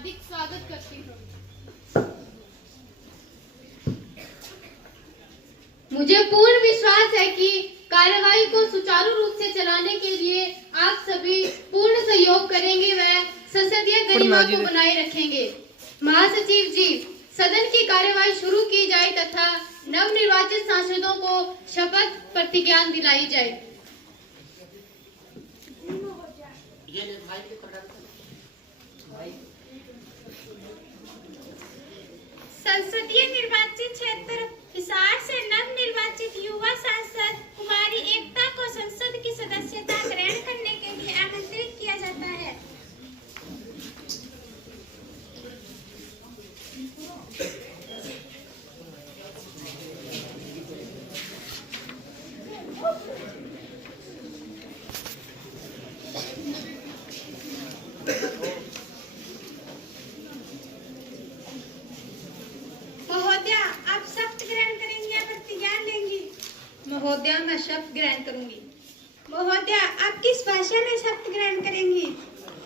हार्दिक स्वागत करती हूँ। मुझे पूर्ण विश्वास है कि कार्यवाही को सुचारू रूप से चलाने के लिए आप सभी पूर्ण सहयोग करेंगे व संसदीय गरिमा को बनाए रखेंगे। महासचिव जी, सदन की कार्यवाही शुरू की जाए तथा नवनिर्वाचित सांसदों को शपथ प्रतिज्ञान दिलाई जाए। संसदीय निर्वाचित क्षेत्र हिसार से नवनिर्वाचित युवा सांसद कुमारी एकता को संसद की सदस्यता ग्रहण करने के लिए आमंत्रित किया जाता है। महोदया, मैं शपथ ग्रहण करूंगी। महोदया, आप किस भाषा में शपथ ग्रहण करेंगी?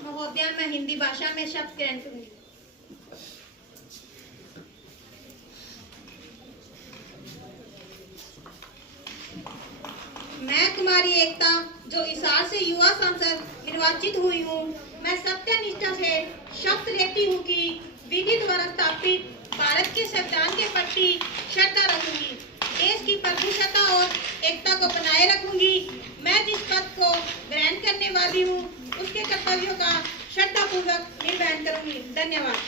महोदया, मैं हिंदी भाषा में शपथ ग्रहण करूंगी। मैं कुमारी एकता, जो हिसार से युवा सांसद निर्वाचित हुई हूँ, मैं सत्यनिष्ठा से शपथ लेती हूँ कि विधि द्वारा स्थापित भारत के संविधान के प्रति श्रद्धा रखूंगी, देश की प्रभुसत्ता और एकता को बनाए रखूंगी। मैं जिस पद को ग्रहण करने वाली हूँ उसके कर्तव्यों का श्रद्धापूर्वक निर्वहन करूंगी। धन्यवाद।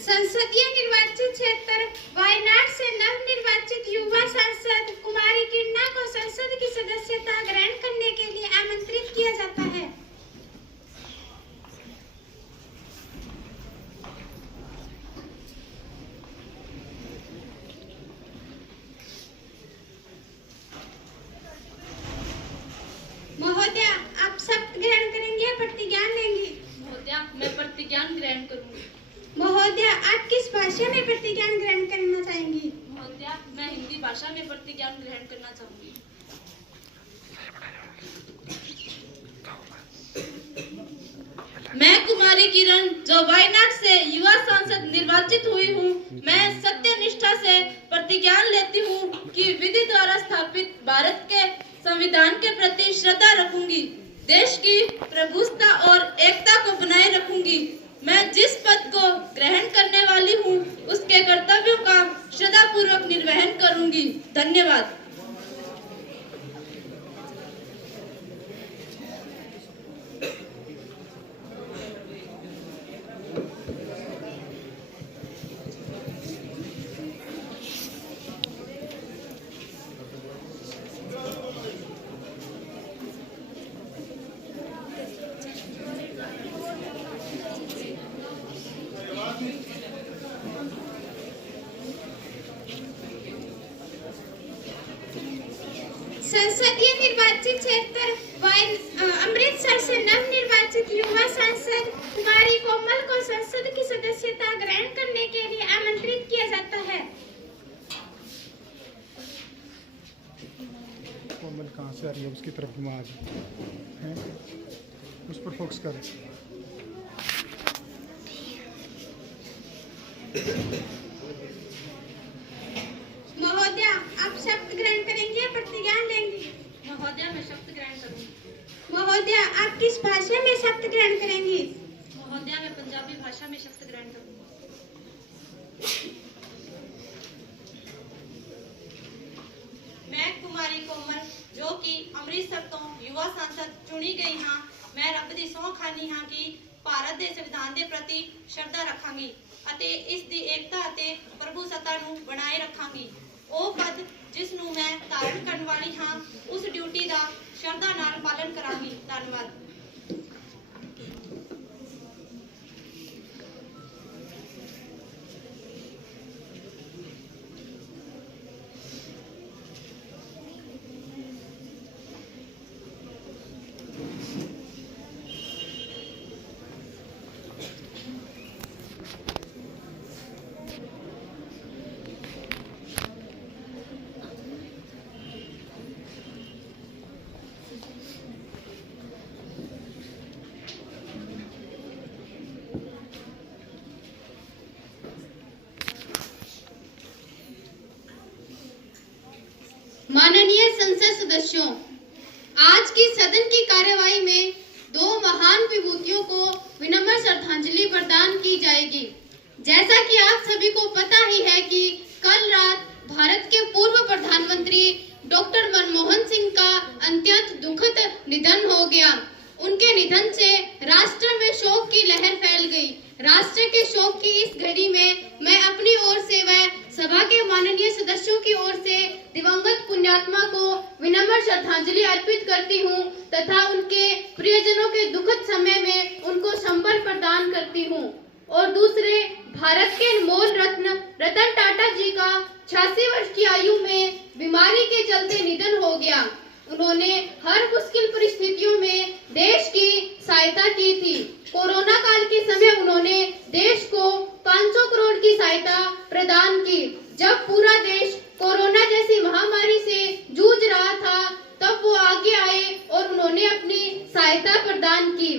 संसदीय निर्वाचित क्षेत्र वायनाड से नवनिर्वाचित युवा सांसद कुमारी किरणा को संसद की सदस्यता ग्रहण करने के लिए आमंत्रित किया जाता है। महोदया, आप शपथ ग्रहण करेंगे या प्रतिज्ञान लेंगी? महोदया, मैं प्रतिज्ञान ग्रहण करूंगी। महोदया, आप किस भाषा में प्रतिज्ञान ग्रहण करना चाहेंगी? महोदया, मैं हिंदी भाषा में प्रतिज्ञान ग्रहण करना चाहूंगी। मैं कुमारी किरण, जो वायनाड से युवा सांसद निर्वाचित हुई हूँ, मैं सत्यनिष्ठा से प्रतिज्ञान लेती हूँ कि विधि द्वारा स्थापित भारत के संविधान के प्रति श्रद्धा रखूंगी, देश की प्रभुसत्ता और एकता को बनाए रखूंगी। मैं जिस पद को ग्रहण करने वाली हूँ उसके कर्तव्यों का श्रद्धापूर्वक निर्वहन करूंगी। धन्यवाद। संसदीय निर्वाचित क्षेत्र अमृतसर से नवनिर्वाचित युवा सांसद कुमारी कोमल को संसद की सदस्यता ग्रहण करने के लिए आमंत्रित किया जाता है। कोमल कहाँ से आ रही है? उसकी तरफ घुमा है, उस पर फोकस कर। महोदया, आप शपथ ग्रहण करेंगे या प्रतिज्ञान लेंगी? महोदया, मैं शपथ ग्रहण करूंगी। महोदया, आप किस भाषा में शपथ ग्रहण करेंगी? महोदया, मैं पंजाबी भाषा में शपथ ग्रहण करूंगी। मैं कुमारी कोमल, जो कि अमृतसर तो युवा सांसद चुनी गई हाँ, मैं रब दी सौं खानी हाँ कि भारत ਦੇ ਸੰਵਿਧਾਨ ਦੇ ਪ੍ਰਤੀ ਸ਼ਰਧਾ ਰੱਖਾਂਗੀ ਅਤੇ ਇਸ ਦੀ ਏਕਤਾ ਅਤੇ ਪ੍ਰਭੂਸੱਤਾ ਨੂੰ ਬਣਾਏ ਰੱਖਾਂਗੀ। ਉਹ ਪਦ ਜਿਸ ਨੂੰ ਮੈਂ ਧਾਰਨ ਕਰਨ ਵਾਲੀ ਹਾਂ, ਉਸ ਡਿਊਟੀ ਦਾ पालन करांगी। धन्यवाद। माननीय संसद सदस्यों, आज की सदन की कार्यवाही में दो महान विभूतियों को विनम्र श्रद्धांजलि प्रदान की जाएगी। जैसा कि आप सभी को पता ही है कि कल रात भारत के पूर्व प्रधानमंत्री डॉक्टर मनमोहन सिंह का अत्यंत दुखद निधन हो गया। उनके निधन से राष्ट्र में शोक की लहर फैल गई। राष्ट्र के शोक की इस घड़ी में मैं अपनी ओर से व सभा के माननीय सदस्यों की ओर से दिवंगत पुण्यात्मा को विनम्र श्रद्धांजलि अर्पित करती हूं तथा उनके प्रियजनों के दुखद समय में उनको संबल प्रदान करती हूं। और दूसरे, भारत के अनमोल रत्न रतन टाटा जी का 86 वर्ष की आयु में बीमारी के चलते निधन हो गया। उन्होंने हर मुश्किल परिस्थितियों में देश की सहायता की थी। कोरोना काल के समय उन्होंने देश को 500 करोड़ की सहायता प्रदान की। जब पूरा देश कोरोना जैसी महामारी से जूझ रहा था, तब वो आगे आए और उन्होंने अपनी सहायता प्रदान की।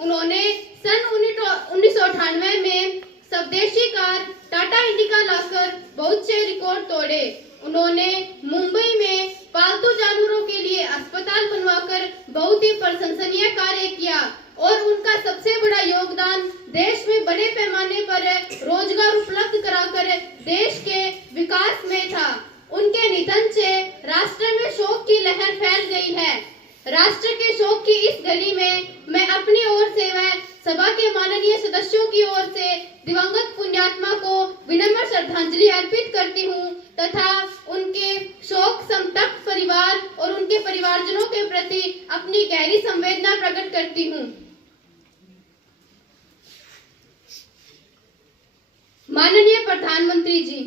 उन्होंने सन 1998 में स्वदेशी कार टाटा इंडिका लाकर बहुत से रिकॉर्ड तोड़े। उन्होंने मुंबई में पालतू जानवरों के लिए अस्पताल बनवाकर बहुत ही प्रशंसनीय कार्य किया और उनका सबसे बड़ा योगदान देश में बड़े पैमाने पर रोजगार उपलब्ध कराकर देश के विकास में था। उनके निधन से राष्ट्र में शोक की लहर फैल गई है। राष्ट्र के शोक की इस घड़ी में मैं अपनी ओर से व सभा के माननीय सदस्यों की ओर से दिवंगत पुण्यात्मा को विनम्र श्रद्धांजलि अर्पित करती हूँ तथा उनके शोक संतप्त परिवार और उनके परिवारजनों के प्रति अपनी गहरी संवेदना प्रकट करती हूँ। माननीय प्रधानमंत्री जी,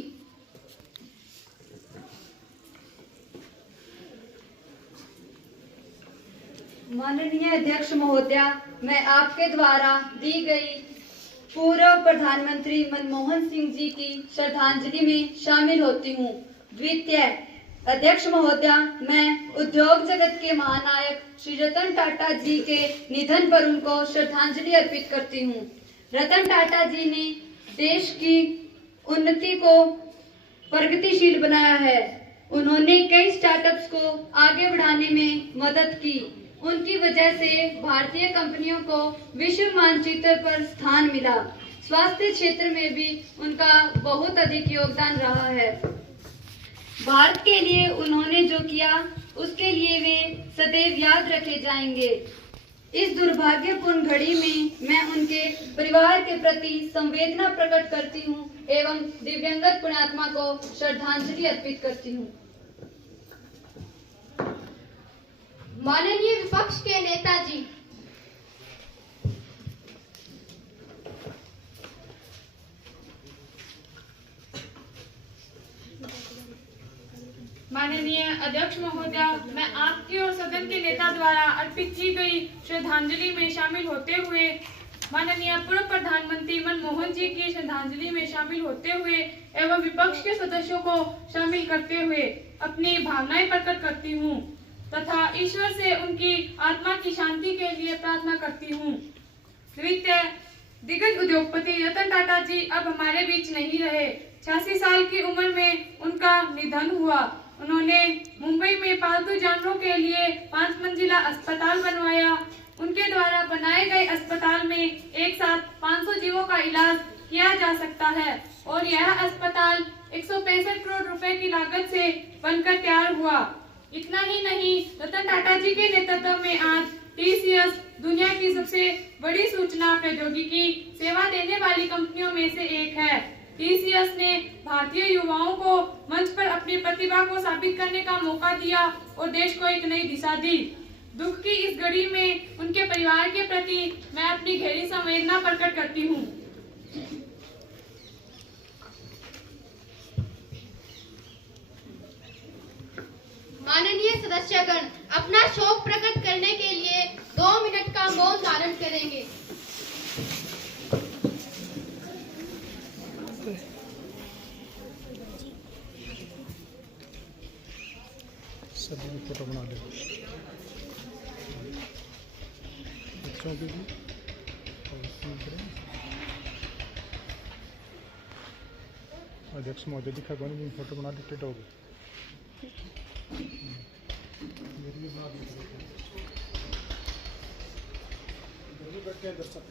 माननीय अध्यक्ष महोदया, मैं आपके द्वारा दी गई पूर्व प्रधानमंत्री मनमोहन सिंह जी की श्रद्धांजलि में शामिल होती हूँ। द्वितीय, अध्यक्ष महोदया, मैं उद्योग जगत के महानायक श्री रतन टाटा जी के निधन पर उनको श्रद्धांजलि अर्पित करती हूँ। रतन टाटा जी ने देश की उन्नति को प्रगतिशील बनाया है। उन्होंने कई स्टार्टअप्स को आगे बढ़ाने में मदद की। उनकी वजह से भारतीय कंपनियों को विश्व मानचित्र पर स्थान मिला। स्वास्थ्य क्षेत्र में भी उनका बहुत अधिक योगदान रहा है। भारत के लिए उन्होंने जो किया, उसके लिए वे सदैव याद रखे जाएंगे। इस दुर्भाग्यपूर्ण घड़ी में मैं उनके परिवार के प्रति संवेदना प्रकट करती हूँ एवं दिव्यांगत पुण्यात्मा को श्रद्धांजलि अर्पित करती हूँ। माननीय विपक्ष के नेताजी, माननीय अध्यक्ष महोदया, मैं आपकी और सदन के नेता द्वारा अर्पित की गई श्रद्धांजलि में शामिल होते हुए माननीय पूर्व प्रधानमंत्री मनमोहन जी की श्रद्धांजलि में शामिल होते हुए एवं विपक्ष के सदस्यों को शामिल करते हुए अपनी भावनाएं प्रकट करती हूँ तथा ईश्वर से उनकी आत्मा की शांति के लिए प्रार्थना करती हूँ। द्वितीय, दिग्गज उद्योगपति रतन टाटा जी अब हमारे बीच नहीं रहे। 86 साल की उम्र में उनका निधन हुआ। उन्होंने मुंबई में पालतू जानवरों के लिए 5 मंजिला अस्पताल बनवाया। उनके द्वारा बनाए गए अस्पताल में एक साथ 500 जीवों का इलाज किया जा सकता है और यह अस्पताल 165 करोड़ रुपए की लागत से बनकर तैयार हुआ। इतना ही नहीं, रतन टाटा जी के नेतृत्व में आज TCS दुनिया की सबसे बड़ी सूचना प्रौद्योगिकी सेवा देने वाली कंपनियों में से एक है। TCS ने भारतीय युवाओं को मंच पर अपनी प्रतिभा को साबित करने का मौका दिया और देश को एक नई दिशा दी। दुख की इस घड़ी में उनके परिवार के प्रति मैं अपनी गहरी संवेदना प्रकट करती हूँ। माननीय सदस्यगण अपना शोक प्रकट करने के लिए 2 मिनट का मौन धारण करेंगे। सभी में फोटो बना ले बच्चों के भी अध्यक्ष महोदय दिखा कौन भी फोटो बना दी टेट होगी मेरी भी बना दी बैठ के दर्शक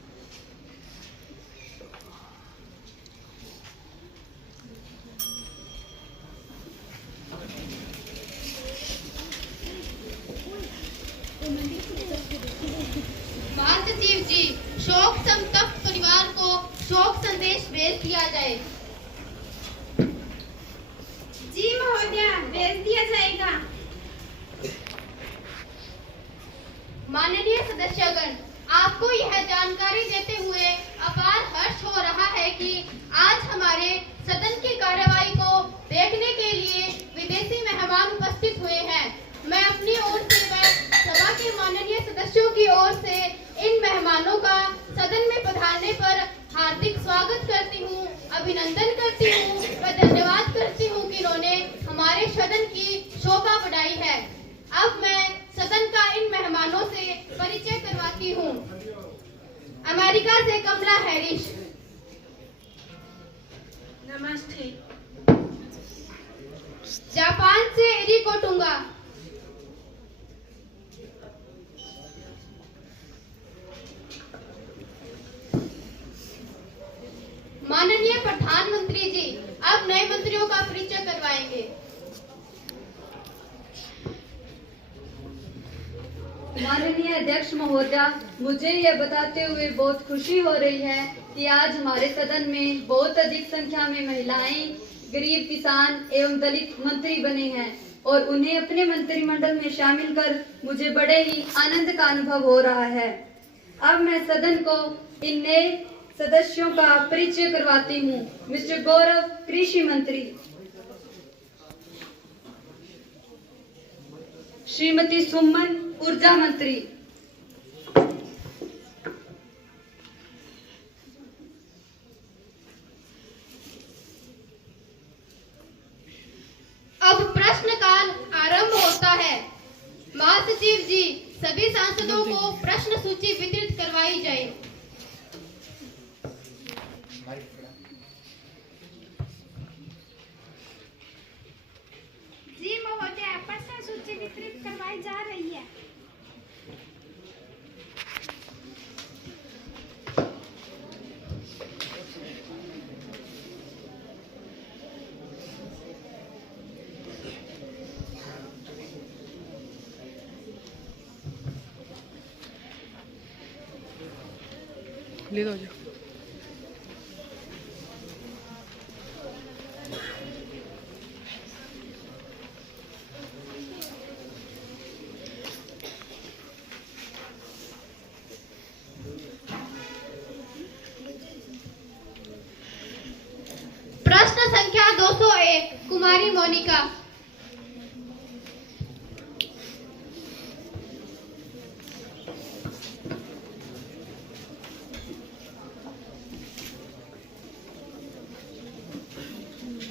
महासचिव जी, शोक संतप्त परिवार को शोक संदेश भेज दिया जाए। जी महोदया, भेज दिया जाएगा। माननीय सदस्यगण, आपको यह जानकारी देते हुए अपार हर्ष हो रहा है कि आज हमारे सदन की कार्यवाही को देखने के लिए विदेशी मेहमान उपस्थित हुए हैं। मैं अपनी ओर से व सभा के माननीय सदस्यों की ओर से इन मेहमानों का सदन में पधारने पर हार्दिक स्वागत करती हूँ, अभिनंदन करती हूँ व धन्यवाद करती हूँ कि इन्होंने हमारे सदन की शोभा बढ़ाई है। अब मैं सदन का इन मेहमानों से परिचय करवाती हूँ। अमेरिका से कमला हैरिस। नमस्ते। जापान से एरिको टुंगा। माननीय प्रधानमंत्री जी, अब नए मंत्रियों का परिचय करवाएंगे। माननीय अध्यक्ष महोदया, मुझे यह बताते हुए बहुत खुशी हो रही है कि आज हमारे सदन में बहुत अधिक संख्या में महिलाएं, गरीब किसान एवं दलित मंत्री बने हैं और उन्हें अपने मंत्रिमंडल में शामिल कर मुझे बड़े ही आनंद का अनुभव हो रहा है। अब मैं सदन को इन नए सदस्यों का परिचय करवाती हूँ। मिस्टर गौरव, कृषि मंत्री। श्रीमती सुमन, ऊर्जा मंत्री। अब प्रश्नकाल आरंभ होता है। महासचिव जी, सभी सांसदों को प्रश्न सूची वितरित करवाई जाए। जी महोदया, प्रश्न सूची वितरित करवाई जा रही है। ले दो। प्रश्न संख्या 201, कुमारी मोनिका।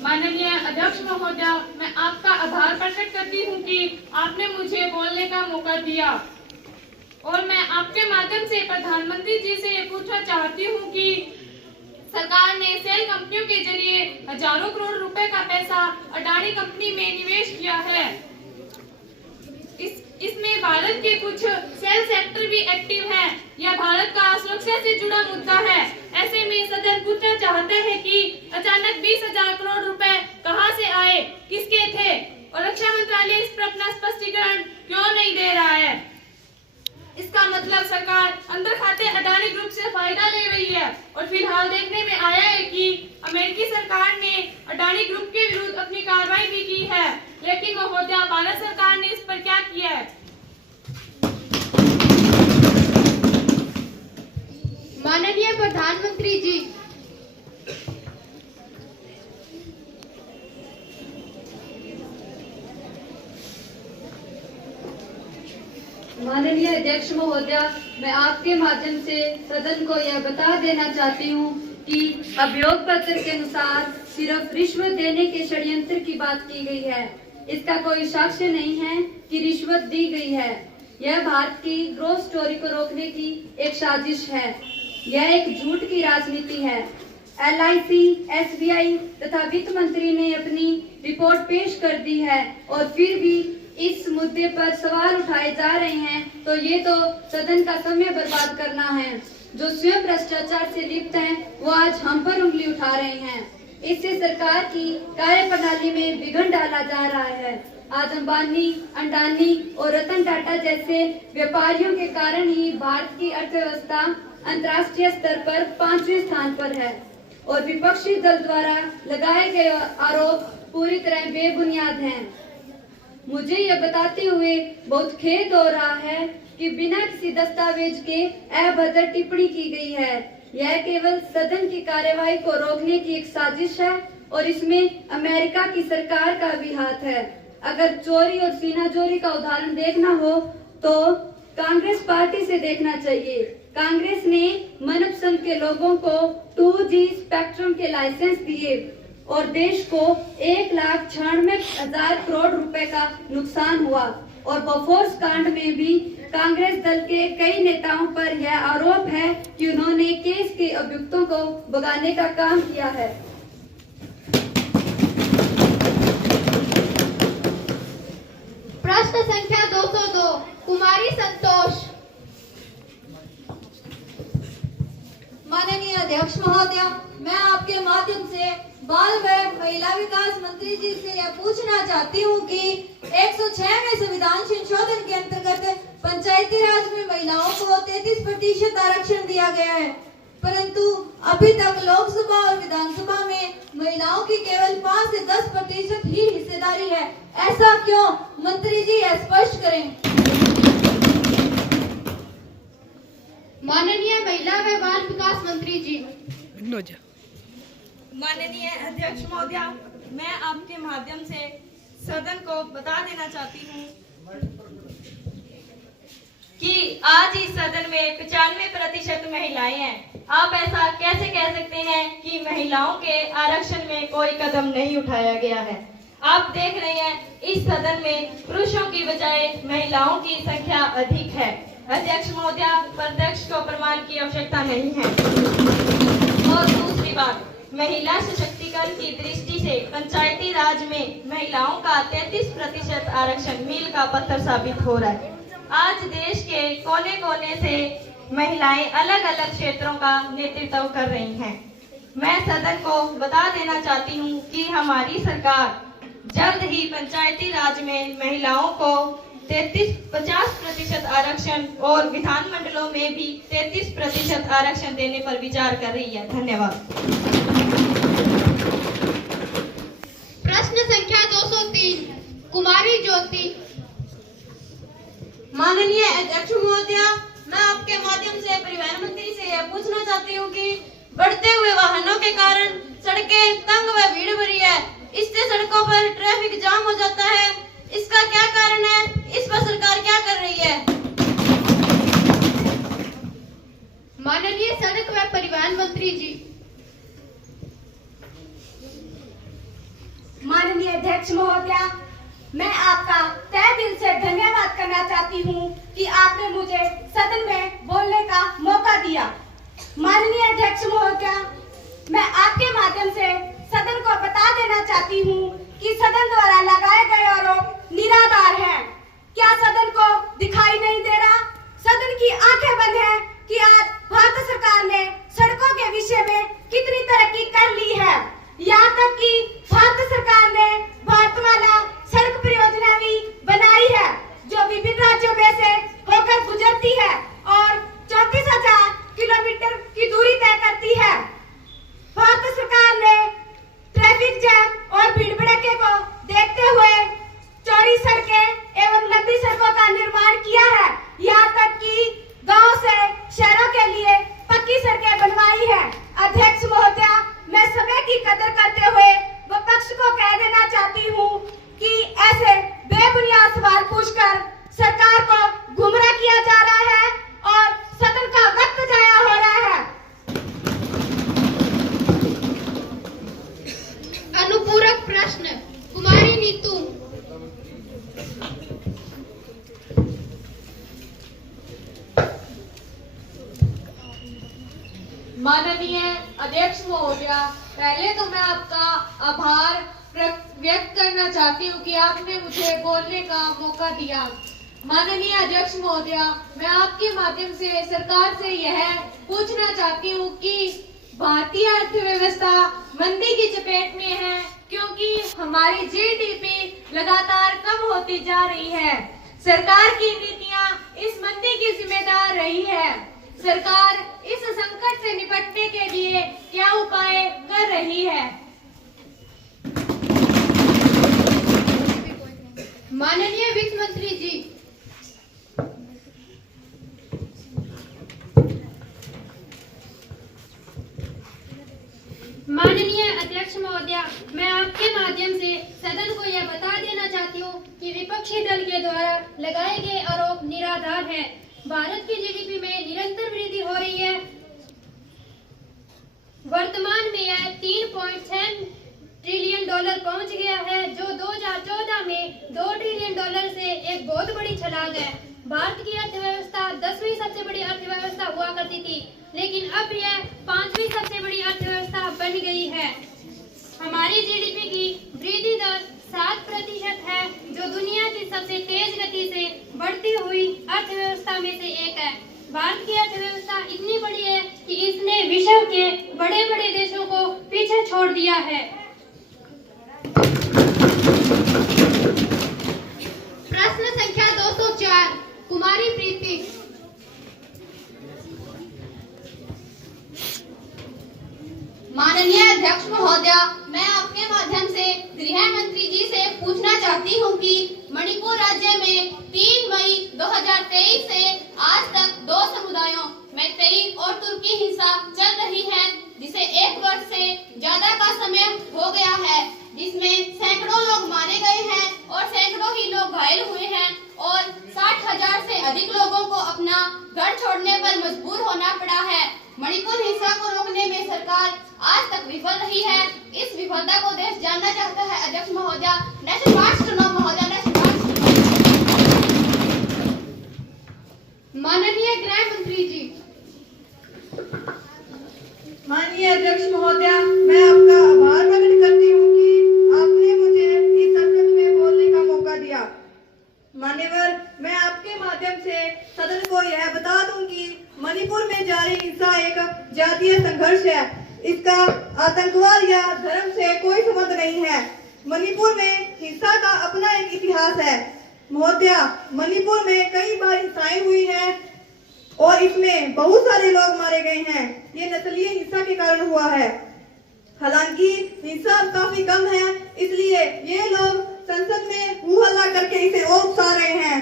माननीय अध्यक्ष महोदया, मैं आपका आभार प्रकट करती हूँ कि आपने मुझे बोलने का मौका दिया और मैं आपके माध्यम से प्रधानमंत्री जी से ये पूछना चाहती हूँ कि सरकार ने सेल कंपनियों के जरिए हजारों करोड़ रुपए का पैसा अडानी कंपनी में निवेश किया है। इसमें भारत के कुछ सेल सेक्टर भी एक्टिव हैं। यह भारत का सुरक्षा से जुड़ा मुद्दा है। ऐसे में सदन पूछना चाहता है कि अचानक 20,000 करोड़ रुपए कहां से आए, किसके थे और रक्षा मंत्रालय इस पर अपना स्पष्टीकरण क्यों नहीं दे रहा है। इसका मतलब सरकार अंदर खाते अडानी ग्रुप से फायदा ले रही है और फिलहाल देखने में आया है कि अमेरिकी सरकार ने अडानी ग्रुप के विरुद्ध अपनी कार्रवाई भी की है। लेकिन महोदया, भारत सरकार ने इस पर क्या किया है? माननीय प्रधानमंत्री जी, माननीय अध्यक्ष महोदया, मैं आपके माध्यम से सदन को यह बता देना चाहती हूँ कि अभियोग पत्र के अनुसार सिर्फ रिश्वत देने के षड्यंत्र की बात की गई है। इसका कोई साक्ष्य नहीं है कि रिश्वत दी गई है। यह भारत की ग्रोथ स्टोरी को रोकने की एक साजिश है। यह एक झूठ की राजनीति है। LIC, SBI तथा वित्त मंत्री ने अपनी रिपोर्ट पेश कर दी है और फिर भी इस मुद्दे पर सवाल उठाए जा रहे हैं, तो ये तो सदन का समय बर्बाद करना है। जो स्वयं भ्रष्टाचार से लिप्त हैं, वो आज हम पर उंगली उठा रहे हैं। इससे सरकार की कार्यप्रणाली में विघ्न डाला जा रहा है। आज अंबानी, अडानी और रतन टाटा जैसे व्यापारियों के कारण ही भारत की अर्थव्यवस्था अंतर्राष्ट्रीय स्तर पर 5वें स्थान पर है और विपक्षी दल द्वारा लगाए गए आरोप पूरी तरह बेबुनियाद हैं। मुझे यह बताते हुए बहुत खेद हो रहा है कि बिना किसी दस्तावेज के अभद्र टिप्पणी की गई है। यह केवल सदन की कार्यवाही को रोकने की एक साजिश है और इसमें अमेरिका की सरकार का भी हाथ है। अगर चोरी और सीनाजोरी का उदाहरण देखना हो तो कांग्रेस पार्टी से देखना चाहिए। कांग्रेस ने मानव संघ के लोगों को 2G स्पेक्ट्रम के लाइसेंस दिए और देश को 1,96,000 करोड़ रुपए का नुकसान हुआ। और बोफोर्स कांड में भी कांग्रेस दल के कई नेताओं पर यह आरोप है कि उन्होंने केस के अभियुक्तों को भगाने का काम किया है। प्रश्न संख्या 202, कुमारी संतोष। माननीय अध्यक्ष महोदय, मैं आपके माध्यम से बाल व महिला विकास मंत्री जी से यह पूछना चाहती हूँ कि 106वें संविधान संशोधन के अंतर्गत पंचायती राज में महिलाओं को 33% आरक्षण दिया गया है, परंतु अभी तक लोकसभा और विधानसभा में महिलाओं की केवल 5 से 10% ही हिस्सेदारी है। ऐसा क्यों? मंत्री जी यह स्पष्ट करें। माननीय महिला व बाल विकास मंत्री जी। माननीय अध्यक्ष महोदया, मैं आपके माध्यम से सदन को बता देना चाहती हूँ कि आज इस सदन में 95% महिलाएं हैं। आप ऐसा कैसे कह सकते हैं कि महिलाओं के आरक्षण में कोई कदम नहीं उठाया गया है? आप देख रहे हैं इस सदन में पुरुषों की बजाय महिलाओं की संख्या अधिक है। अध्यक्ष महोदया, प्रत्यक्ष को प्रमाण की आवश्यकता नहीं है। और दूसरी बात, महिला सशक्तिकरण की दृष्टि से पंचायती राज में महिलाओं का 33% आरक्षण मील का पत्थर साबित हो रहा है। आज देश के कोने कोने से महिलाएं अलग अलग क्षेत्रों का नेतृत्व कर रही हैं। मैं सदन को बता देना चाहती हूं कि हमारी सरकार जल्द ही पंचायती राज में महिलाओं को 50% आरक्षण और विधानमंडलों में भी 33% आरक्षण देने पर विचार कर रही है। धन्यवाद। प्रश्न संख्या 203, कुमारी ज्योति। माननीय अध्यक्ष महोदया, मैं आपके माध्यम से परिवहन मंत्री से यह पूछना चाहती हूँ कि बढ़ते हुए वाहनों के कारण सड़कें तंग व भीड़ भरी है। इससे सड़कों पर ट्रैफिक जाम हो जाता है। इसका क्या कारण है? इस पर सरकार क्या कर रही है? माननीय सड़क व परिवहन मंत्री जी। माननीय अध्यक्ष महोदया, मैं आपका तहे दिल से धन्यवाद करना चाहती हूँ कि आपने मुझे सदन में बोलने का मौका दिया। माननीय अध्यक्ष महोदया, मैं आपके माध्यम से सदन को बता देना चाहती हूँ कि सदन द्वारा लगाए गए आरोप निराधार हैं। क्या सदन को दिखाई नहीं दे रहा? सदन की आंखें बंद हैं कि आज भारत सरकार ने सड़कों के विषय में कितनी तरक्की कर ली है। यहाँ तक कि भारत सरकार ने भारतमाला सड़क परियोजना भी बनाई है, जो विभिन्न राज्यों में से होकर गुजरती है और 34,000 किलोमीटर की दूरी तय करती है। भारत सरकार ने ट्रैफिक जैम और भीड़ भड़के को देखते हुए चौड़ी सड़कें एवं लंबी सड़कों का निर्माण किया है। यहाँ तक कि गांव से शहरों के लिए पक्की सड़कें बनवाई है। अध्यक्ष महोदया, मैं समय की कदर करते हुए विपक्ष को कह देना चाहती हूँ कि ऐसे बेबुनियाद सवाल पूछकर सरकार को गुमराह किया जा रहा है और सदन का वक्त जाया हो रहा है। अनुपूरक प्रश्न कुमारी नीतू। माननीय अध्यक्ष महोदया, पहले तो मैं आपका आभार व्यक्त करना चाहती हूँ कि आपने मुझे बोलने का मौका दिया। माननीय अध्यक्ष महोदया, मैं आपके माध्यम से सरकार से यह पूछना चाहती हूँ कि भारतीय अर्थव्यवस्था मंदी की चपेट में है, क्योंकि हमारी जीडीपी लगातार कम होती जा रही है। सरकार की नीतियाँ इस मंदी की जिम्मेदार रही है। सरकार इस संकट से निपटने के लिए क्या उपाय कर रही है? माननीय वित्त मंत्री जी। माननीय अध्यक्ष महोदया, मैं आपके माध्यम से सदन को यह बता देना चाहती हूँ कि विपक्षी दल के द्वारा लगाए गए आरोप निराधार है। भारत की जीडीपी में निरंतर वृद्धि हो रही है। वर्तमान में यह 3.6 ट्रिलियन डॉलर पहुंच गया है, जो 2014 में 2 ट्रिलियन डॉलर से एक बहुत बड़ी छलांग है। भारत की अर्थव्यवस्था 10वीं सबसे बड़ी अर्थव्यवस्था हुआ करती थी, लेकिन अब यह 5वीं सबसे बड़ी अर्थव्यवस्था बन गई है। हमारी जीडीपी की वृद्धि दर 7% है, जो दुनिया की सबसे तेज गति से बढ़ती हुई अर्थव्यवस्था में से एक है। भारत की अर्थव्यवस्था इतनी बड़ी है कि इसने विश्व के बड़े बड़े देशों को पीछे छोड़ दिया है। प्रश्न संख्या 204 कुमारी प्रीति। माननीय अध्यक्ष महोदया, मैं आपके माध्यम से गृह मंत्री जी से पूछना चाहती हूँ कि मणिपुर राज्य में 3 मई 2023 से आज तक 2 समुदायों मैतेई और तुर्की हिंसा चल रही है, जिसे 1 वर्ष से ज्यादा का समय हो गया है, जिसमें सैकड़ों लोग मारे गए हैं और सैकड़ों ही लोग घायल हुए हैं और 60,000 से अधिक लोगों को अपना घर छोड़ने पर मजबूर होना पड़ा है। मणिपुर हिंसा को रोकने में सरकार आज तक विफल रही है। इस विफलता को देश जानना चाहता है। अध्यक्ष महोदया, नेशनल वाट्स टू नो महोदया, नेशनल वाट्स टू नो। माननीय गृह मंत्री जी। माननीय अध्यक्ष महोदया, मैं आपका आभार प्रकट करती हूँ कि आपने मुझे इस संसद में बोलने का मौका दिया। मान्यवर, मैं आपके माध्यम से सदन को यह बता दूं कि मणिपुर में जारी हिंसा एक जातीय संघर्ष है। इसका आतंकवाद या धर्म से कोई संबंध नहीं है। मणिपुर में हिंसा का अपना एक इतिहास है। महोदया, मणिपुर में कई बार हिंसाएं हुई हैं और इसमें बहुत सारे लोग मारे गए हैं। ये नस्लीय हिंसा के कारण हुआ है। हालांकि हिंसा काफी कम है, इसलिए ये लोग संसद में हू हल्ला करके इसे और उकसा रहे हैं।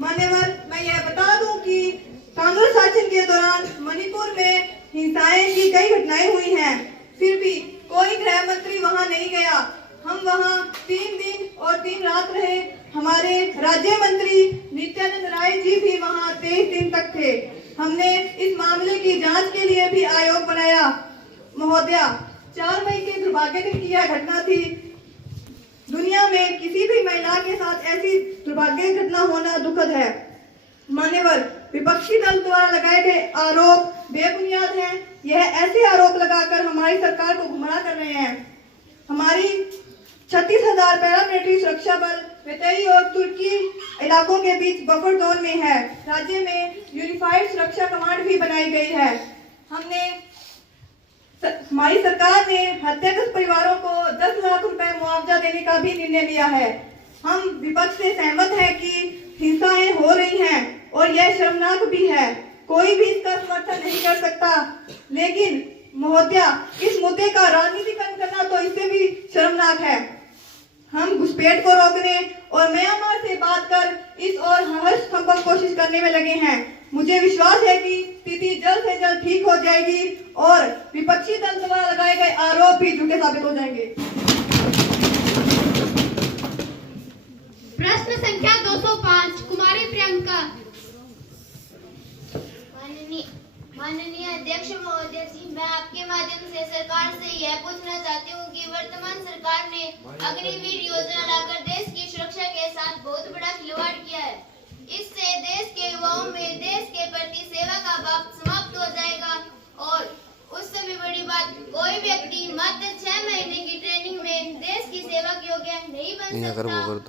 मान्यवर, मैं यह बता दूं कि कांग्रेस शासन के दौरान मणिपुर में हिंसाएं की कई घटनाएं हुई हैं, फिर भी कोई गृह मंत्री वहां नहीं गया। हम वहां 3 दिन और 3 रात रहे। हमारे राज्य मंत्री नित्यानंद राय जी भी वहां 23 दिन तक थे। हमने इस मामले की जांच के लिए भी आयोग बनाया। महोदया, 4 मई के दुर्भाग्य दिन की यह घटना थी। दुनिया में किसी भी महिला के साथ ऐसी दुर्भाग्य घटना होना दुखद है। मान्यवर, विपक्षी दल द्वारा लगाए गए आरोप बेबुनियाद हैं। यह ऐसे आरोप लगाकर हमारी सरकार को गुमराह कर रहे हैं। हमारी 36,000 पैरामिलिट्री सुरक्षा बल मैतेई और तुर्की इलाकों के बीच बफर जोन में है। राज्य में यूनिफाइड सुरक्षा कमांड भी बनाई गई है। हमारी सरकार ने हत्याग्रस्त परिवारों को 10 लाख रुपए मुआवजा देने का भी निर्णय लिया है। हम विपक्ष से सहमत हैं कि हिंसाएं हो रही हैं और यह शर्मनाक भी है। कोई भी इसका समर्थन नहीं कर सकता। लेकिन महोदया, इस मुद्दे का राजनीतिकरण करना तो इससे भी शर्मनाक है। हम घुसपैठ को रोकने और म्यांमार से बात कर इस और हर संभव कोशिश करने में लगे हैं। मुझे विश्वास है कि स्थिति जल्द से जल्द ठीक हो जाएगी और विपक्षी दल द्वारा लगाए गए आरोप भी झूठे साबित हो जाएंगे। प्रश्न संख्या 205 कुमारी प्रियंका। माननीय अध्यक्ष महोदय जी, मैं आपके माध्यम से सरकार से यह पूछना चाहती हूँ कि वर्तमान सरकार ने अग्निवीर योजना लाकर देश की सुरक्षा के साथ बहुत बड़ा खिलवाड़ किया है। इससे देश के युवाओं में देश के प्रति सेवा का भाव समाप्त हो जाएगा और उससे भी बड़ी बात, कोई व्यक्ति मात्र 6 महीने की ट्रेनिंग में देश की सेवा के योग्य नहीं बन सकता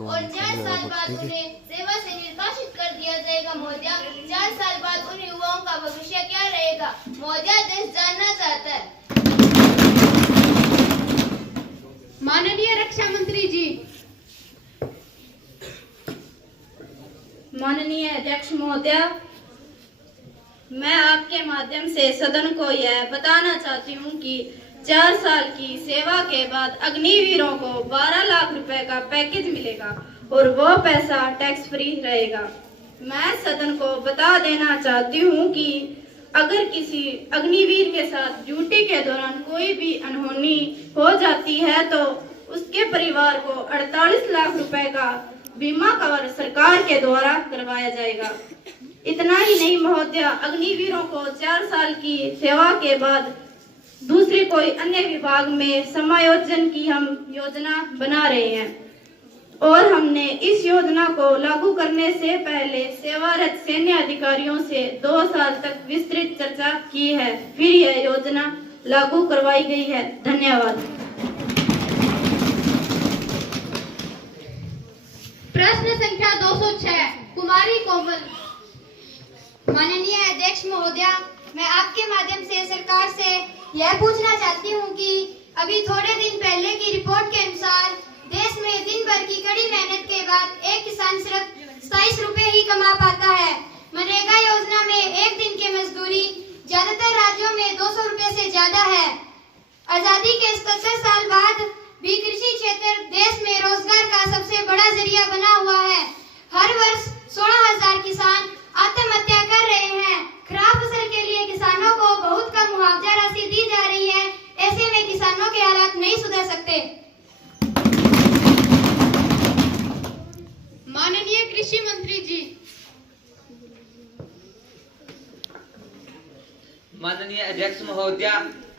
और 4 साल बाद उन्हें सेवा से निर्वासित कर दिया जाएगा। महोदय, 4 साल बाद उन युवाओं का भविष्य क्या रहेगा? महोदय, देश जानना चाहता है। माननीय रक्षा मंत्री जी। माननीय अध्यक्ष महोदय, मैं आपके माध्यम से सदन को यह बताना चाहती हूँ कि 4 साल की सेवा के बाद अग्निवीरों को 12 लाख रुपए का पैकेज मिलेगा और वो पैसा टैक्स फ्री रहेगा। मैं सदन को बता देना चाहती हूँ कि अगर किसी अग्निवीर के साथ ड्यूटी के दौरान कोई भी अनहोनी हो जाती है तो उसके परिवार को 48 लाख रुपए का बीमा कवर सरकार के द्वारा करवाया जाएगा। इतना ही नहीं महोदय, अग्निवीरों को 4 साल की सेवा के बाद दूसरी कोई अन्य विभाग में समायोजन की हम योजना बना रहे हैं और हमने इस योजना को लागू करने से पहले सेवारत सैन्य अधिकारियों से 2 साल तक विस्तृत चर्चा की है, फिर यह योजना लागू करवाई गई है। धन्यवाद। प्रश्न संख्या 206 कुमारी कोमल। माननीय अध्यक्ष महोदय, मैं आपके माध्यम से सरकार से यह पूछना चाहती हूँ कि अभी थोड़े दिन पहले की रिपोर्ट के अनुसार देश में दिन भर की कड़ी मेहनत के बाद एक किसान सिर्फ 27 रुपए ही कमा पाता है। मनरेगा योजना में एक दिन की मजदूरी ज्यादातर राज्यों में 200 रुपए से ज्यादा है। आजादी के 77 साल बाद भी कृषि क्षेत्र देश में रोजगार का सबसे बड़ा जरिया बना हुआ है। हर वर्ष 16,000 किसान आत्महत्या कर रहे हैं। खराब फसल के लिए किसानों को बहुत कम मुआवजा राशि दी जा रही है। ऐसे में किसानों के हालात नहीं सुधर सकते। माननीय कृषि मंत्री जी। माननीय अध्यक्ष महोदय,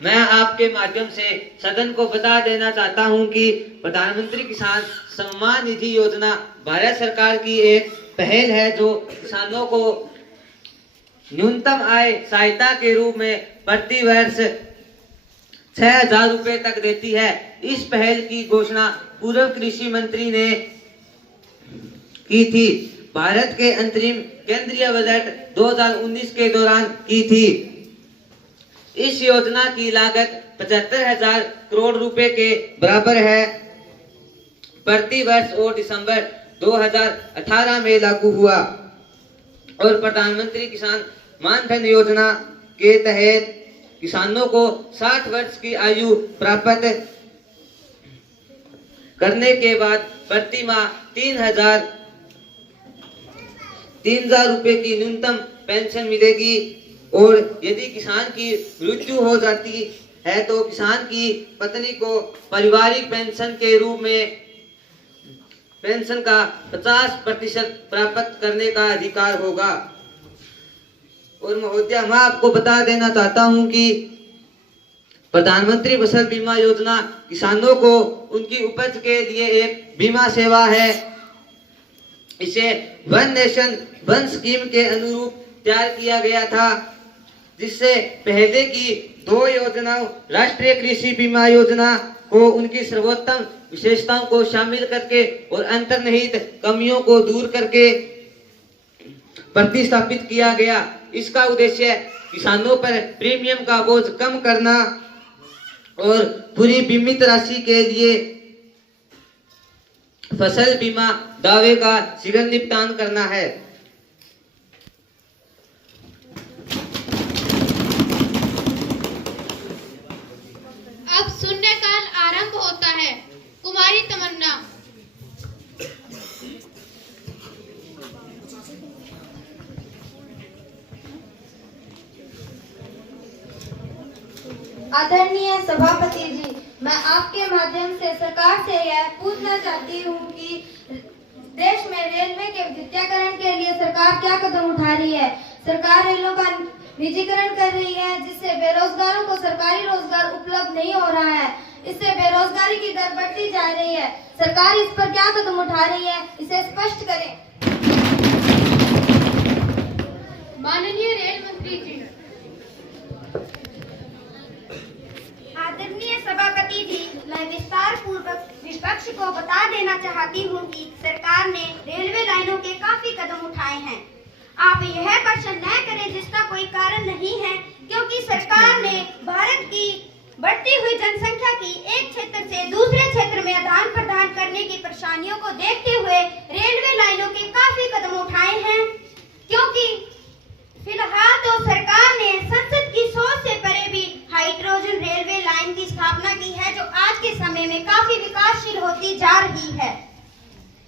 मैं आपके माध्यम से सदन को बता देना चाहता हूं कि प्रधानमंत्री किसान सम्मान निधि योजना भारत सरकार की एक पहल है जो किसानों को न्यूनतम आय सहायता के रूप में प्रति वर्ष 6,000 रुपए तक देती है। इस पहल की घोषणा पूर्व कृषि मंत्री ने की थी। भारत के अंतरिम केंद्रीय बजट 2019 के दौरान की थी। इस योजना की लागत 75,000 करोड़ रुपए के बराबर है। प्रति वर्ष और दिसंबर 2018 में लागू हुआ और प्रधानमंत्री किसान मानधन योजना के तहत किसानों को 60 वर्ष की आयु प्राप्त करने के बाद प्रति माह 3,000 रुपए की न्यूनतम पेंशन मिलेगी और यदि किसान की मृत्यु हो जाती है तो किसान की पत्नी को पारिवारिक पेंशन के रूप में पेंशन का 50% प्राप्त करने का अधिकार होगा। और महोदय, मैं आपको बता देना चाहता हूं कि प्रधानमंत्री फसल बीमा योजना किसानों को उनकी उपज के लिए एक बीमा सेवा है। इसे वन नेशन वन स्कीम के अनुरूप तैयार किया गया था, जिससे पहले की 2 योजनाओं राष्ट्रीय कृषि बीमा योजना को उनकी सर्वोत्तम विशेषताओं को शामिल करके और अंतर्निहित कमियों को दूर करके प्रतिस्थापित किया गया। इसका उद्देश्य किसानों पर प्रीमियम का बोझ कम करना और पूरी बीमित राशि के लिए फसल बीमा दावे का शीघ्र निपटान करना है। अब शून्यकाल आरंभ होता है। कुमारी तमन्ना। आदरणीय सभापति जी, मैं आपके माध्यम से सरकार से यह पूछना चाहती हूँ कि देश में रेलवे के विद्युतीकरण के लिए सरकार क्या कदम उठा रही है। सरकार रेलों का निजीकरण कर रही है, जिससे बेरोजगारों को सरकारी रोजगार उपलब्ध नहीं हो रहा है। इससे बेरोजगारी की दर बढ़ती जा रही है। सरकार इस पर क्या कदम उठा रही है, इसे स्पष्ट करें। माननीय रेल मंत्री जी। आदरणीय सभापति जी, मैं विस्तार पूर्वक विपक्ष को बता देना चाहती हूँ कि सरकार ने रेलवे लाइनों के काफी कदम उठाए हैं। आप यह प्रश्न न करें जिसका कोई कारण नहीं है, क्योंकि सरकार ने भारत की बढ़ती हुई जनसंख्या की एक क्षेत्र से दूसरे क्षेत्र में आदान प्रदान करने की परेशानियों को देखते हुए रेलवे लाइनों के काफी कदम उठाए हैं। क्योंकि फिलहाल तो सरकार ने संसद की सोच से परे भी हाइड्रोजन रेलवे लाइन की स्थापना की है, जो आज के समय में काफी विकासशील होती जा रही है।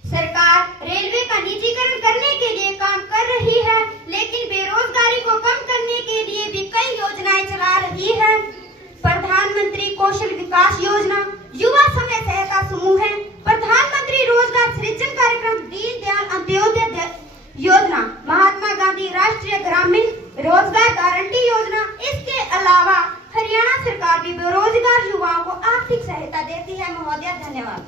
सरकार रेलवे का निजीकरण करने के लिए काम कर रही है, लेकिन बेरोजगारी को कम करने के लिए भी कई योजनाएं चला रही है। प्रधानमंत्री कौशल विकास योजना, युवा समय सहायता समूह है, प्रधानमंत्री रोजगार सृजन कार्यक्रम, दीनदयाल अंत्योदय योजना, महात्मा गांधी राष्ट्रीय ग्रामीण रोजगार गारंटी योजना। इसके अलावा हरियाणा सरकार भी बेरोजगार युवाओं को आर्थिक सहायता देती है। महोदय धन्यवाद।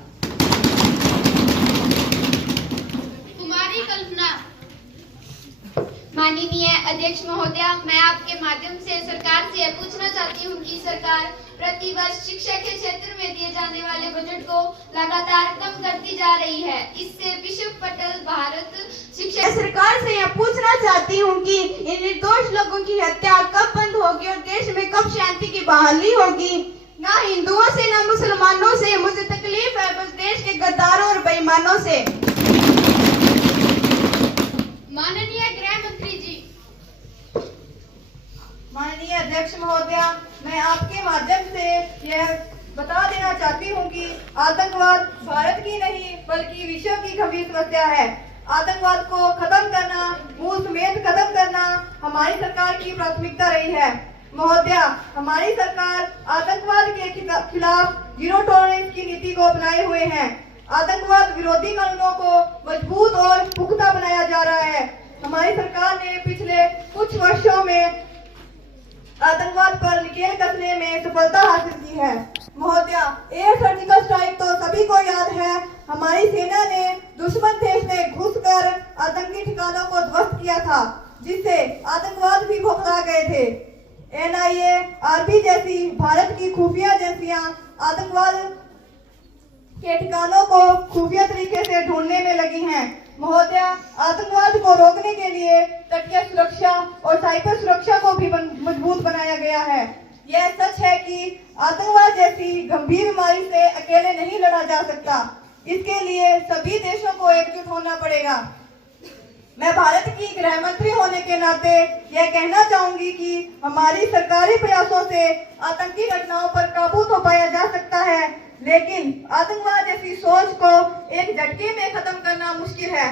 कुमारी कल्पना। माननीय अध्यक्ष महोदय, मैं आपके माध्यम से सरकार से यह पूछना चाहती हूँ कि सरकार प्रतिवर्ष शिक्षा के क्षेत्र में दिए जाने वाले बजट को लगातार कम करती जा रही है। इससे विश्व पटल भारत शिक्षा। सरकार से यह पूछना चाहती हूँ कि इन निर्दोष लोगों की हत्या कब बंद होगी और देश में कब शांति की बहाली होगी। ना हिंदुओं से ना मुसलमानों से मुझे तकलीफ है, बस देश के गद्दारों और बेईमानों से। माननीय गृह मंत्री जी। माननीय अध्यक्ष महोदय, मैं आपके माध्यम से यह बता देना चाहती हूँ कि आतंकवाद भारत की नहीं बल्कि विश्व की गंभीर समस्या है। आतंकवाद को खत्म करना, मुंह समेत खत्म करना हमारी सरकार की प्राथमिकता रही है। महोदय, हमारी सरकार आतंकवाद के खिलाफ जीरो टॉलरेंस की नीति को अपनाए हुए है। आतंकवाद विरोधी कानूनों को मजबूत और पुख्ता बनाया जा रहा है। हमारी सरकार ने पिछले कुछ वर्षों में आतंकवाद पर नकेल कसने में सफलता हासिल की है। महोदय, एयर सर्जिकल स्ट्राइक तो सभी को याद है। हमारी सेना ने दुश्मन देश में घुसकर आतंकी ठिकानों को ध्वस्त किया था, जिससे आतंकवाद भी बौखला गए थे। NIA, RB जैसी भारत की खुफिया एजेंसियां आतंकवाद के ठिकानों को खुफिया तरीके से ढूंढने में लगी हैं। महोदय, आतंकवाद को रोकने के लिए तटीय सुरक्षा और साइबर सुरक्षा को भी मजबूत बनाया गया है। यह सच है कि आतंकवाद जैसी गंभीर बीमारी से अकेले नहीं लड़ा जा सकता। इसके लिए सभी देशों को एकजुट होना पड़ेगा। मैं भारत की गृह मंत्री होने के नाते यह कहना चाहूंगी कि हमारी सरकारी प्रयासों से आतंकी घटनाओं पर काबू तो पाया जा सकता है, लेकिन आतंकवाद जैसी सोच को एक झटके में खत्म करना मुश्किल है।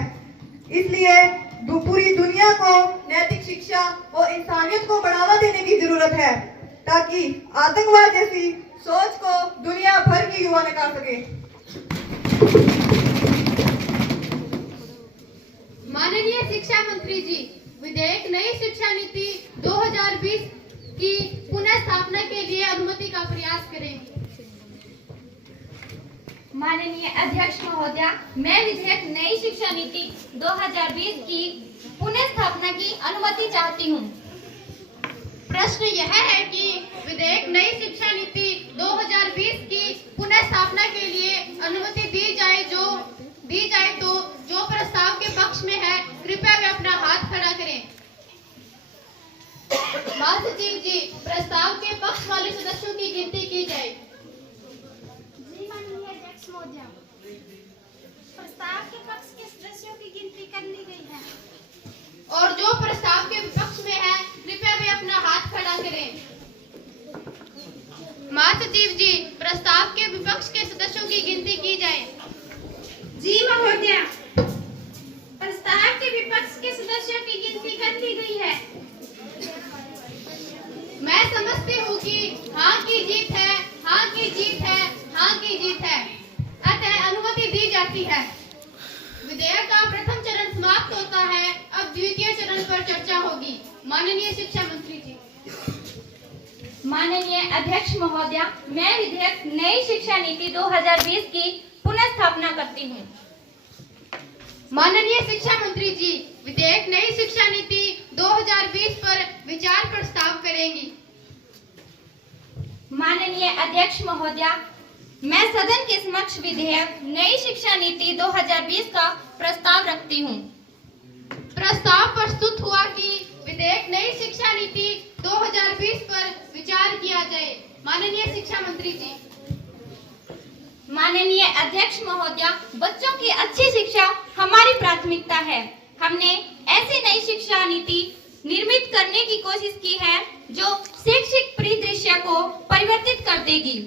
इसलिए पूरी दुनिया को नैतिक शिक्षा और इंसानियत को बढ़ावा देने की जरूरत है, ताकि आतंकवाद जैसी सोच को दुनिया भर की युवा नकार सके। माननीय शिक्षा मंत्री जी, विधेयक नई शिक्षा नीति 2020 की पुनः स्थापना के लिए अनुमति का प्रयास करें। माननीय अध्यक्ष महोदय, मैं विधेयक नई शिक्षा नीति 2020 की पुनः स्थापना की अनुमति चाहती हूँ। प्रश्न यह है कि विधेयक नई शिक्षा नीति 2020 की पुनः स्थापना के लिए अनुमति दी जाए तो जो प्रस्ताव के पक्ष में है, कृपया वे अपना हाथ खड़ा करें। महासचिव जी, प्रस्ताव के पक्ष वाले सदस्यों की गिनती की जाए। जी माननीय अध्यक्ष महोदय, प्रस्ताव के पक्ष के सदस्यों की गिनती कर ली गई है। और जो प्रस्ताव के विपक्ष में है, कृपया वे अपना हाथ खड़ा करें। महासचिव जी, प्रस्ताव के विपक्ष के सदस्यों की गिनती की जाए। जी महोदय, प्रस्ताव के विपक्ष के सदस्यों की गिनती कर ली गई है। मैं समझती हूँ कि हाँ की जीत है, हाँ की जीत है, हाँ की जीत है। अतः अनुमति दी जाती है। विधेयक का प्रथम चरण समाप्त होता है। अब द्वितीय चरण पर चर्चा होगी। माननीय शिक्षा मंत्री जी। माननीय अध्यक्ष महोदय, मैं विधेयक नई शिक्षा नीति 2020 की पुनः स्थापना करती हूँ। माननीय शिक्षा मंत्री जी, विधेयक नई शिक्षा नीति 2020 पर विचार प्रस्ताव करेंगी। माननीय अध्यक्ष महोदय, मैं सदन के समक्ष विधेयक नई शिक्षा नीति 2020 का प्रस्ताव रखती हूँ। प्रस्ताव प्रस्तुत हुआ कि विधेयक नई शिक्षा नीति 2020 पर विचार किया जाए। माननीय शिक्षा मंत्री जी। माननीय अध्यक्ष महोदय, बच्चों की अच्छी शिक्षा हमारी प्राथमिकता है। हमने ऐसी नई शिक्षा नीति निर्मित करने की कोशिश की है जो शैक्षिक परिदृश्य को परिवर्तित कर देगी।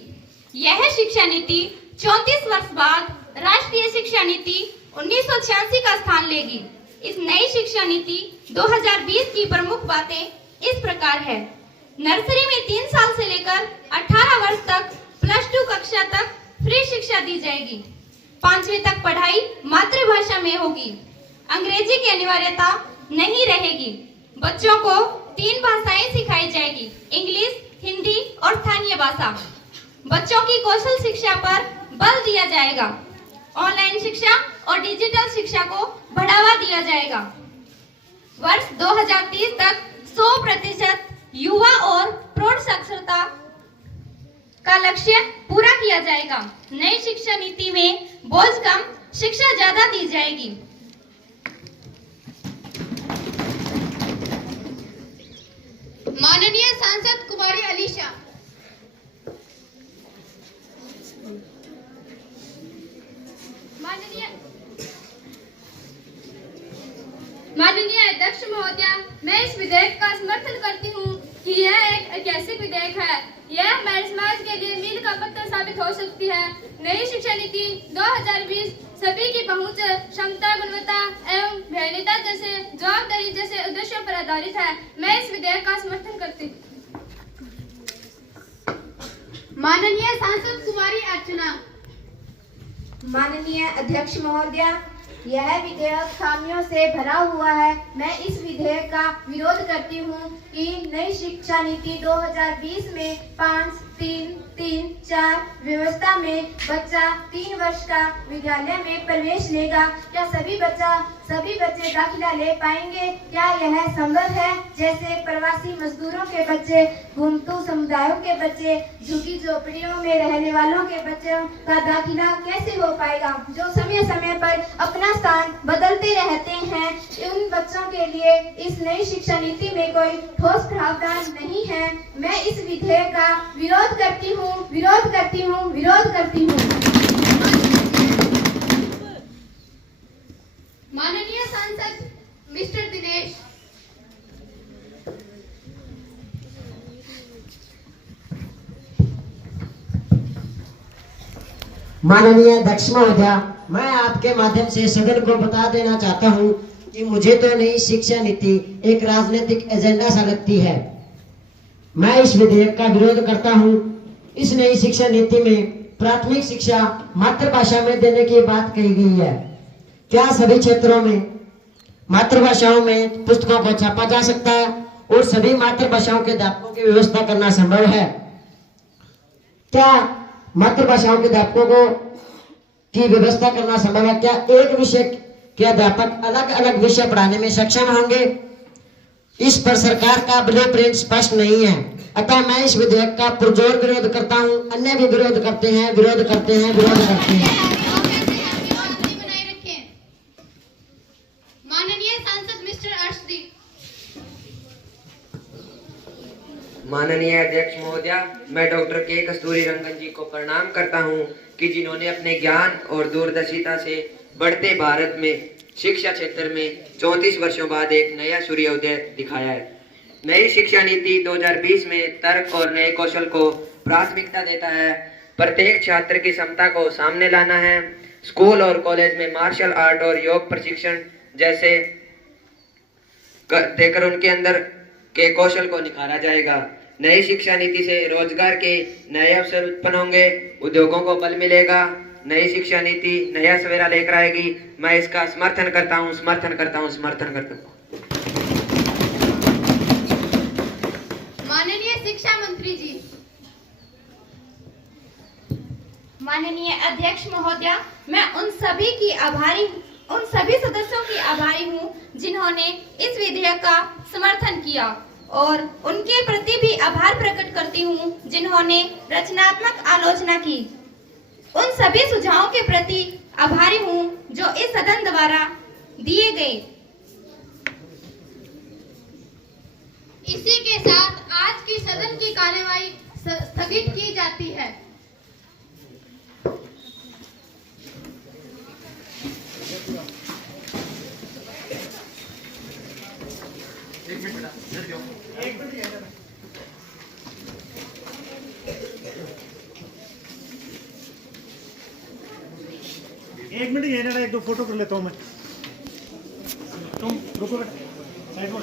यह शिक्षा नीति 34 वर्ष बाद राष्ट्रीय शिक्षा नीति 1986 का स्थान लेगी। इस नई शिक्षा नीति 2020 की प्रमुख बातें इस प्रकार है। नर्सरी में 3 साल से लेकर 18 वर्ष तक +2 कक्षा तक फ्री शिक्षा दी जाएगी। 5वीं तक पढ़ाई मातृभाषा में होगी। अंग्रेजी की अनिवार्यता नहीं रहेगी। बच्चों को 3 भाषाएं सिखाई जाएगी, इंग्लिश, हिंदी और स्थानीय भाषा। बच्चों की कौशल शिक्षा पर बल दिया जाएगा। ऑनलाइन शिक्षा और डिजिटल शिक्षा को बढ़ावा दिया जाएगा। वर्ष 2030 तक 100% युवा और प्रौढ़ साक्षरता का लक्ष्य पूरा किया जाएगा। नई शिक्षा नीति में बोझ कम, शिक्षा ज्यादा दी जाएगी। माननीय सांसद कुमारी अलीशा। माननीय अध्यक्ष महोदय, मैं इस विधेयक का समर्थन करती हूँ कि यह एक ऐतिहासिक विधेयक है। यह हमारे समाज के लिए मील का पत्थर साबित हो सकती है। नई शिक्षा नीति 2020 सभी की पहुंच, क्षमता, गुणवत्ता एवं वैधता जैसे जवाबदारी जैसे उद्देश्यों पर आधारित है। मैं इस विधेयक का समर्थन करती हूँ। माननीय सांसद कुमारी अर्चना। माननीय अध्यक्ष महोदय, यह विधेयक खामियों से भरा हुआ है। मैं इस विधेयक का विरोध करती हूँ कि नई शिक्षा नीति 2020 में 5-3-3-4 व्यवस्था में बच्चा 3 वर्ष का विद्यालय में प्रवेश लेगा। क्या सभी बच्चे दाखिला ले पाएंगे? क्या यह संभव है? जैसे प्रवासी मजदूरों के बच्चे, घुमतू समुदायों के बच्चे, झुग्गी झोपड़ियों में रहने वालों के बच्चों का दाखिला कैसे हो पाएगा, जो समय समय पर अपना स्थान बदलते रहते हैं? उन बच्चों के लिए इस नई शिक्षा नीति में कोई ठोस प्रावधान नहीं है। मैं इस विधेयक का विरोध करती हूँ। माननीय सांसद मिस्टर दिनेश। माननीय अध्यक्ष महोदय, मैं आपके माध्यम से सदन को बता देना चाहता हूं कि मुझे तो नई शिक्षा नीति एक राजनीतिक एजेंडा सा लगती है। मैं इस विधेयक का विरोध करता हूं। इस नई शिक्षा नीति में प्राथमिक शिक्षा मातृभाषा में देने की बात कही गई है। क्या सभी क्षेत्रों में मातृभाषाओं में पुस्तकों को छापा जा सकता है और सभी मातृभाषाओं के अध्यापकों की व्यवस्था करना संभव है? क्या मातृभाषाओं के अध्यापकों की व्यवस्था करना संभव है? क्या एक विषय के अध्यापक अलग अलग विषय पढ़ाने में सक्षम होंगे? इस पर सरकार का ब्लूप्रिंट स्पष्ट नहीं है। अतः मैं इस विधेयक का पुरजोर विरोध करता हूं। अन्य भी विरोध करते हैं। माननीय सांसद मिस्टर अर्शदीप। माननीय अध्यक्ष महोदय, मैं डॉक्टर के कस्तूरी रंगन जी को प्रणाम करता हूं कि जिन्होंने अपने ज्ञान और दूरदर्शिता से बढ़ते भारत में शिक्षा क्षेत्र में 34 वर्षों बाद एक नया सूर्योदय दिखाया है। नई शिक्षा नीति 2020 में तर्क और नए कौशल को प्राथमिकता देता है। प्रत्येक छात्र की क्षमता को सामने लाना है। स्कूल और कॉलेज में मार्शल आर्ट और योग प्रशिक्षण जैसे देकर उनके अंदर के कौशल को निखारा जाएगा। नई शिक्षा नीति से रोजगार के नए अवसर उत्पन्न होंगे, उद्योगों को बल मिलेगा। नई शिक्षा नीति नया सवेरा लेकर आएगी। मैं इसका समर्थन करता हूँ, समर्थन करता हूँ, समर्थन करता हूँ। माननीय शिक्षा मंत्री जी। माननीय अध्यक्ष महोदया, मैं उन सभी सदस्यों की आभारी हूँ जिन्होंने इस विधेयक का समर्थन किया और उनके प्रति भी आभार प्रकट करती हूँ जिन्होंने रचनात्मक आलोचना की। उन सभी सुझावों के प्रति आभारी हूँ जो इस सदन द्वारा दिए गए। इसी के साथ आज की सदन की कार्यवाही स्थगित की जाती है। एक मिनट ये ना, एक दो फोटो कर लेता हूँ मैं। तुम रुको बेटा, साइड में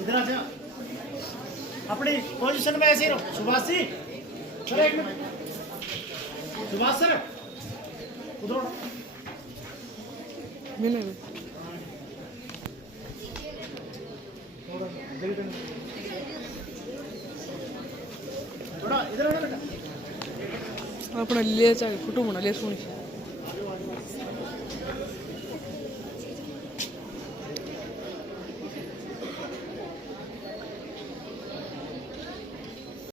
इधर आ जा, अपनी पोजीशन में ऐसे ही रहो। सुभाष जी सर, एक मिनट। सुभाष सर उधर मिले थोड़ा इधर बेटा। अपना ले जाके फोटो बना ले सोनी।